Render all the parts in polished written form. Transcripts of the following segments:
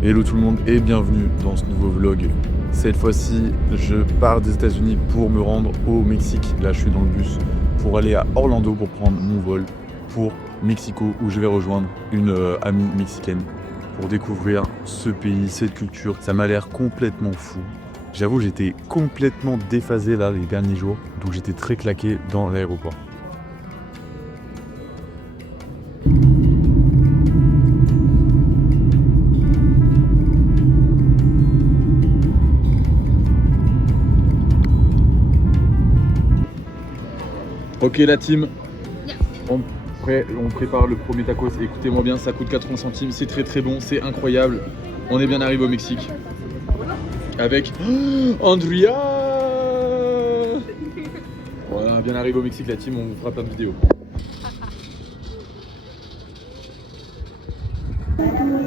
Hello tout le monde et bienvenue dans ce nouveau vlog. Cette fois-ci, je pars des États-Unis pour me rendre au Mexique. Là, je suis dans le bus pour aller à Orlando pour prendre mon vol pour Mexico où je vais rejoindre une amie mexicaine pour découvrir ce pays, cette culture. Ça m'a l'air complètement fou. J'avoue, j'étais complètement déphasé là les derniers jours, donc j'étais très claqué dans l'aéroport. Ok la team, on prépare le premier tacos. Écoutez-moi bien, ça coûte 80 centimes, c'est très très bon, c'est incroyable. On est bien arrivé au Mexique avec Andrea. Voilà, bien arrivé au Mexique la team, on vous fera plein de vidéos.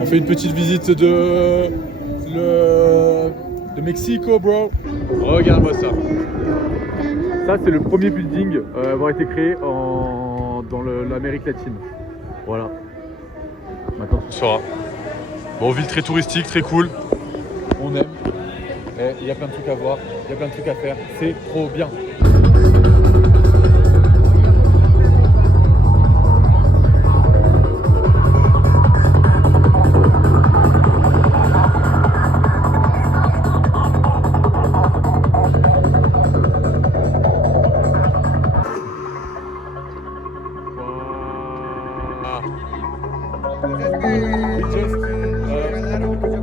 On fait une petite visite de Mexico, bro. Regarde-moi ça. Ça, c'est le premier building à avoir été créé dans l'Amérique latine. Voilà. Maintenant, tu sauras. Bon, ville très touristique, très cool. On aime. Il y a plein de trucs à voir, il y a plein de trucs à faire. C'est trop bien.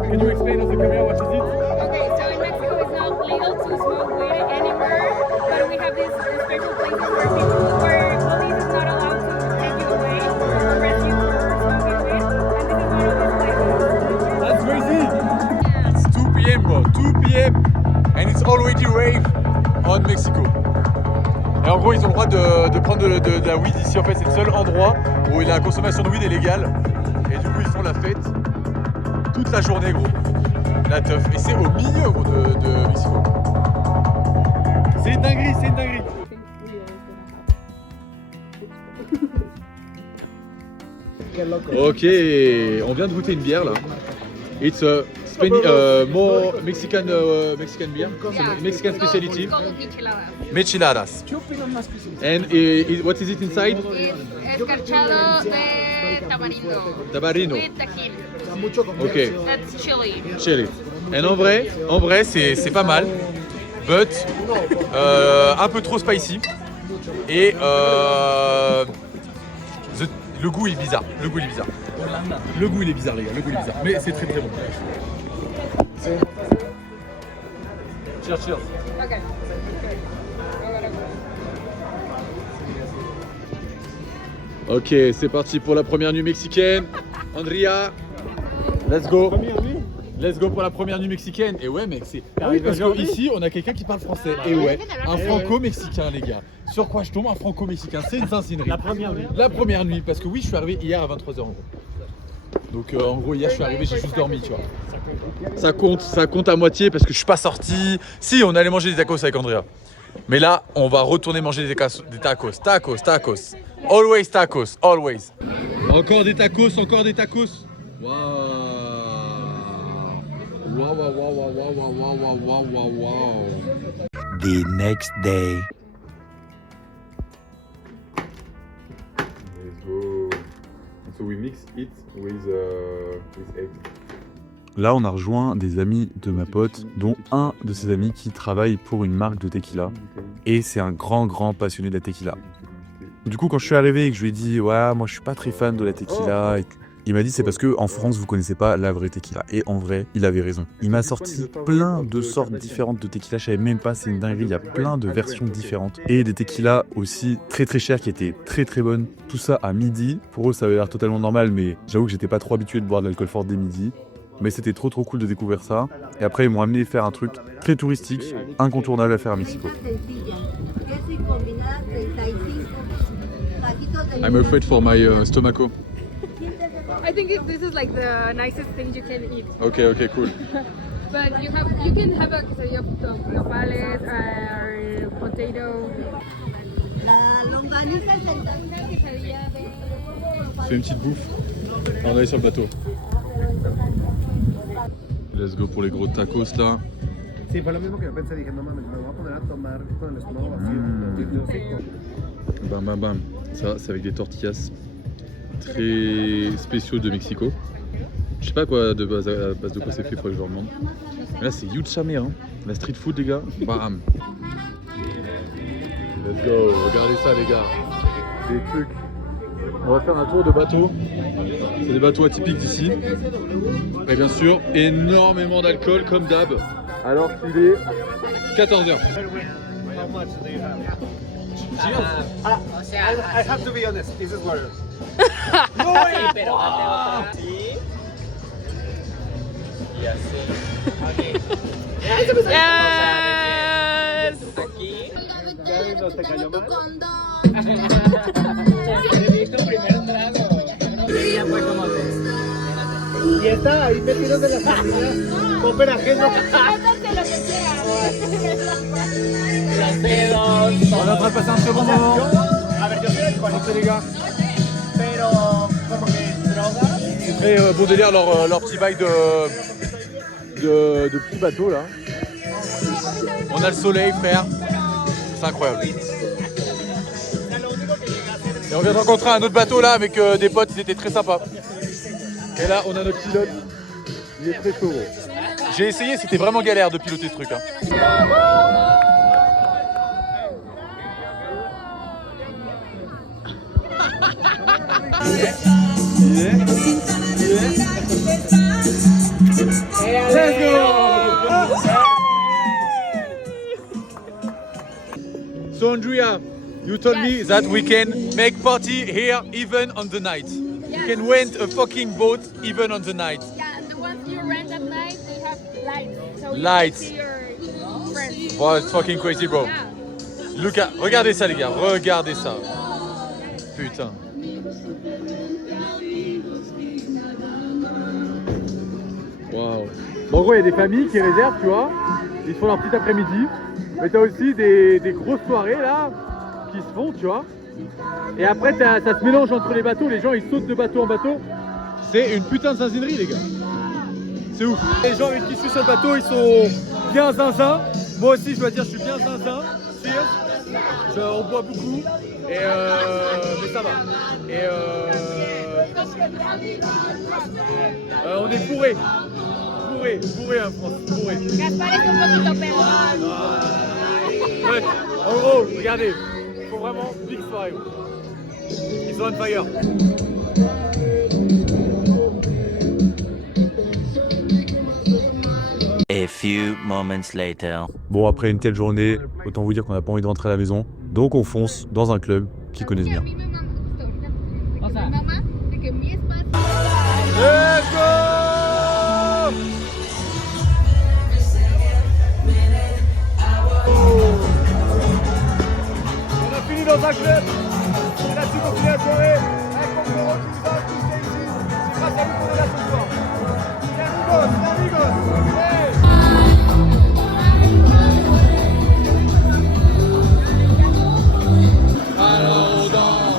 Can you explain us the camera what is it? Okay, so in Mexico it's not legal to smoke weed anymore, but we have this special places where police is not allowed to take you away or arrest you for smoking weed, and this is one of those places. That's crazy! It's 2 p.m. bro, 2 p.m. and it's already rave on Mexico. Et en gros, ils ont le droit de prendre de la weed ici. En fait, c'est le seul endroit où la consommation de weed est légale. Et du coup, ils font la fête toute la journée, gros. La teuf. Et c'est au milieu, gros, de Mexico. C'est une dinguerie, c'est une dinguerie. Ok, on vient de goûter une bière là. It's a more Mexican beer, Yeah. Mexican specialty. It's called micheladas. Micheladas. And what is it inside? It's escarchado de tamarindo Tabarino. with tahini. Ok, That's chili. chili. And en vrai c'est pas mal, but un peu trop spicy. Et le goût est bizarre. Le goût il est bizarre. Le goût il est bizarre les gars, le goût il est bizarre. Mais c'est très très bon. Cheers, cheers. Okay. Ok, c'est parti pour la première nuit mexicaine. Andrea, let's go. Let's go pour la première nuit mexicaine. Et ouais mec, c'est parce que ici on a quelqu'un qui parle français. Et ouais, un franco-mexicain les gars. Sur quoi je tombe? Un franco-mexicain, c'est une sincinerie. La première nuit. La première nuit, parce que oui, je suis arrivé hier à 23h en gros. Donc en gros hier je suis arrivé, j'ai juste dormi, tu vois. Ça compte à moitié parce que je suis pas sorti. Si, on allait manger des tacos avec Andrea. Mais là, on va retourner manger des tacos. Tacos. Always tacos, always. Encore des tacos, encore des tacos. Waouh. Wow. The next day. Let's go. So we mix it with egg. Là, on a rejoint des amis de ma pote, dont un de ses amis qui travaille pour une marque de tequila. Et c'est un grand passionné de la tequila. Du coup, quand je suis arrivé et que je lui ai dit « Ouais, moi je suis pas très fan de la tequila », il m'a dit « C'est parce qu'en France, vous connaissez pas la vraie tequila ». Et en vrai, il avait raison. Il m'a sorti plein de sortes différentes de tequila. Je savais même pas, c'est une dinguerie. Il y a plein de versions différentes. Et des tequilas aussi très chers qui étaient très bonnes. Tout ça à midi. Pour eux, ça avait l'air totalement normal, mais j'avoue que j'étais pas trop habitué de boire de l'alcool fort dès midi. Mais c'était trop cool de découvrir ça. Et après, ils m'ont amené faire un truc très touristique, incontournable à faire à Mexico. I'm afraid for my stomacho. I think this is like the nicest thing you can eat. Okay, cool. But you can have a quesadilla of nopales or potato. La longaniza es el Quesadilla de On fait une petite bouffe. On est sur le bateau. Let's go pour les gros tacos là. Sí, fue lo mismo que yo pensé, dije, no mames, me voy a poner a tomar con el estómago vacío. Bam bam bam. Ça, c'est avec des tortillas très spéciaux de Mexico. Je sais pas quoi de base, à base de quoi c'est fait, faudrait que je leur demande. Mais là, c'est huge sa mère, hein. La street food, les gars. Bam. Let's go. Regardez ça, les gars. Des trucs. On va faire un tour de bateau. C'est des bateaux atypiques d'ici. Et bien sûr, énormément d'alcool comme d'hab. Alors qu'il est 14h. How much do you have? I have to be honest, this is water. No way! Pero date otra. Sí. Y así. Ok. Yes! Aquí. Ya no te cayó mal. He visto primer trago. Y ya fue como de. Y está ahí metidos de las cantinas. Copen ajeno. Métanse lo que quieran. Los dedos. On est en train de passer un très bon moment. A ver, yo soy alcohólico, les gars. Pero como que drogas. C'est très beau délire leur petit bail de petits bateaux là. On a le soleil, frère. C'est incroyable. Et on vient de rencontrer un autre bateau là avec des potes, ils étaient très sympas. Et là, on a notre pilote. Il est très chaud. J'ai essayé, c'était vraiment galère de piloter ce truc. Hein. Let's go! So Andrea, you told me that we can make party here even on the night. Yes. You can rent a fucking boat even on the night. Yeah, and the ones you rent at night, they have lights. So Lights. you can see your friends. Wow, it's fucking crazy, bro. Yeah. Look at, regardez ça les gars, regardez ça. Putain. Wow. Bon, en gros, il y a des familles qui réservent, tu vois. Ils font leur petit après-midi. Mais t'as aussi des grosses soirées là qui se font, tu vois. Et après, ça se mélange entre les bateaux. Les gens ils sautent de bateau en bateau. C'est une putain de zinzinerie, les gars. C'est ouf. Les gens avec qui je suis sur le bateau, ils sont bien zinzin. Moi aussi, je dois dire, je suis bien zinzin. On boit beaucoup. Et mais ça va. Et on est bourré. Bourré en France. Bourré. Gaspar es un poquito pedo. Ouais, en gros, regardez, il faut vraiment big soirée. Ils sont on fire. A few moments later. Bon, après une telle journée, autant vous dire qu'on n'a pas envie de rentrer à la maison. Donc on fonce dans un club qu'ils connaissent bien. Let's go! On a fini dans un club. Et là, tu continues la soirée avec mon gros qui va tous ici. C'est grâce à lui qu'on est là ce soir. Amigos, hey! Alors, on danse.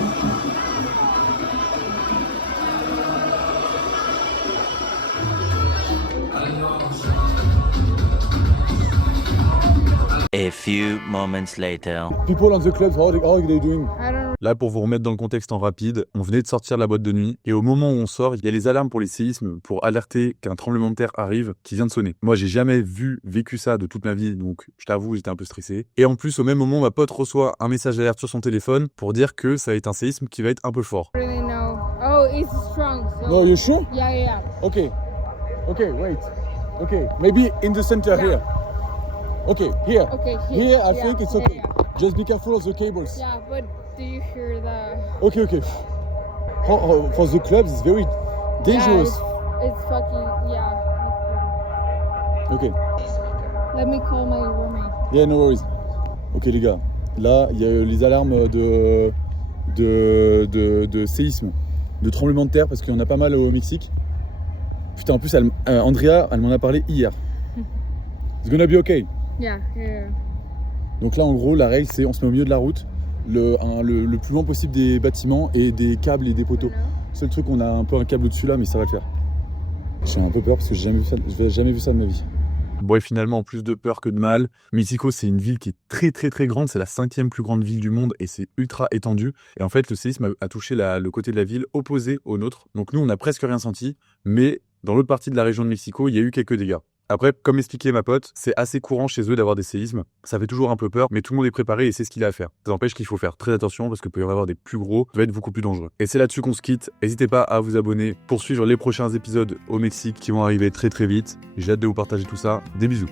A few moments later. People on the club, how are they doing? I don't Là, pour vous remettre dans le contexte en rapide, on venait de sortir de la boîte de nuit et au moment où on sort, il y a les alarmes pour les séismes pour alerter qu'un tremblement de terre arrive qui vient de sonner. Moi, j'ai jamais vécu ça de toute ma vie, donc je t'avoue, j'étais un peu stressé. Et en plus, au même moment, ma pote reçoit un message d'alerte sur son téléphone pour dire que ça va être un séisme qui va être un peu fort. really know. Oh, it's strong. So. No, you sure? Yeah, yeah. Okay, wait. Okay, maybe in the center here. Okay, here. Okay, Here, I yeah, think it's yeah, okay. yeah. Just be careful of the cables. Yeah, but do you hear the? Okay. For the clubs, it's very dangerous. Yeah, it's fucking yeah. Okay. Let me call my roommate. Yeah, no worries. Ok les gars, là il y a les alarmes de séisme, de tremblement de terre parce qu'il y en a pas mal au Mexique. Putain, en plus Andrea, elle m'en a parlé hier. It's gonna be okay. Yeah. Donc là en gros la règle c'est on se met au milieu de la route, le plus loin possible des bâtiments et des câbles et des poteaux. Seul truc, on a un peu un câble au-dessus là mais ça va le faire. J'ai un peu peur parce que j'ai jamais vu ça de ma vie. Bon, et finalement, en plus de peur que de mal, Mexico, c'est une ville qui est très très très grande. C'est la 5e plus grande ville du monde et c'est ultra étendu. Et en fait, le séisme a touché le côté de la ville opposé au nôtre. Donc nous, on n'a presque rien senti. Mais dans l'autre partie de la région de Mexico, il y a eu quelques dégâts. Après, comme expliquait ma pote, c'est assez courant chez eux d'avoir des séismes. Ça fait toujours un peu peur, mais tout le monde est préparé et sait ce qu'il a à faire. Ça n'empêche qu'il faut faire très attention parce qu'il peut y en avoir des plus gros, qui vont être beaucoup plus dangereux. Et c'est là-dessus qu'on se quitte. N'hésitez pas à vous abonner pour suivre les prochains épisodes au Mexique qui vont arriver très très vite. J'ai hâte de vous partager tout ça. Des bisous.